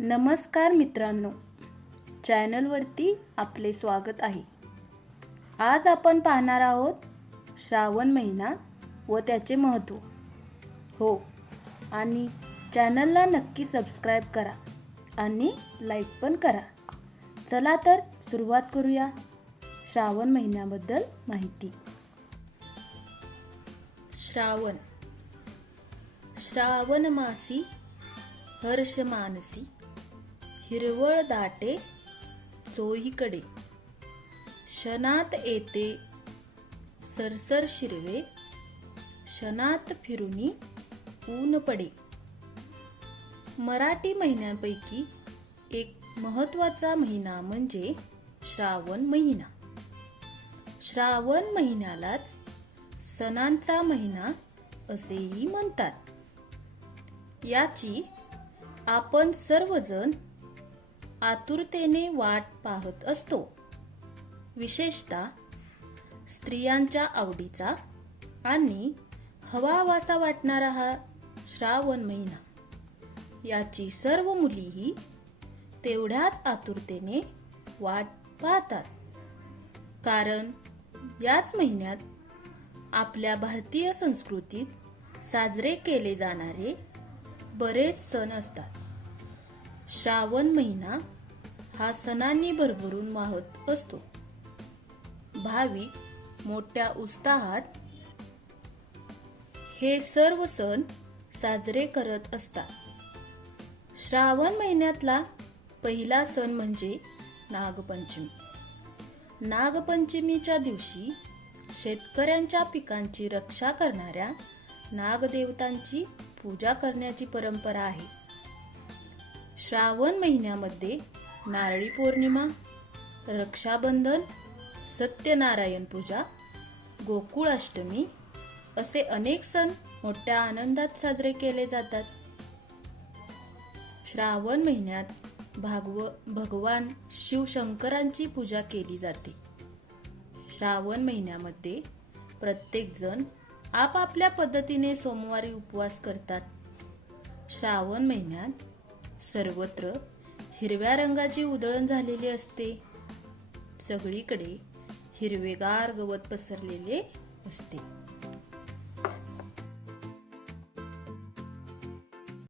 नमस्कार मित्रांनो, चॅनलवरती आपले स्वागत आहे। आज आपण पाहणार आहोत श्रावण महिना व त्याचे महत्त्व। हो, आणि चॅनलला नक्की सबस्क्राइब करा आणि लाईक पण करा। चला तर सुरुवात करूया श्रावण महिन्याबद्दल माहिती। श्रावण श्रावण मासी हर्ष मानसी, हिरवळ दाटे सोयीकडे, क्षणात येते सरसर शिरवे, क्षणात फिरुनी ऊन पडे। मराठी महिन्यांपैकी एक महत्त्वाचा महिना म्हणजे श्रावण महिना। श्रावण महिन्यालाच सणांचा महिना असेही म्हणतात। याची आपण सर्वजण आतुरतेने वाट पाहत असतो। विशेषतः स्त्रियांच्या आवडीचा आणि हवाहवासा वाटणारा हा श्रावण महिना, याची सर्व मुलीही तेवढ्याच आतुरतेने वाट पाहतात। कारण याच महिन्यात आपल्या भारतीय संस्कृतीत साजरे केले जाणारे बरेच सण असतात। श्रावण महिना हा सणांनी भरभरून वाहत असतो। भाविक मोठ्या उत्साहात हे सर्व सण साजरे करत असतात। श्रावण महिन्यातला पहिला सण म्हणजे नागपंचमी। नागपंचमीच्या दिवशी शेतकऱ्यांच्या पिकांची रक्षा करणाऱ्या नागदेवतांची पूजा करण्याची परंपरा आहे। श्रावण महिन्यामध्ये नारळी पौर्णिमा, रक्षाबंधन, सत्यनारायण पूजा, गोकुळाष्टमी असे अनेक सण मोठ्या आनंदात साजरे केले जातात। श्रावण महिन्यात भगवान शिवशंकरांची पूजा केली जाते। श्रावण महिन्यामध्ये प्रत्येक जण आपापल्या पद्धतीने सोमवारी उपवास करतात। श्रावण महिन्यात सर्वत्र हिरव्या रंगाची उधळण झालेली असते। सगळीकडे हिरवेगार गवत पसरलेले असते।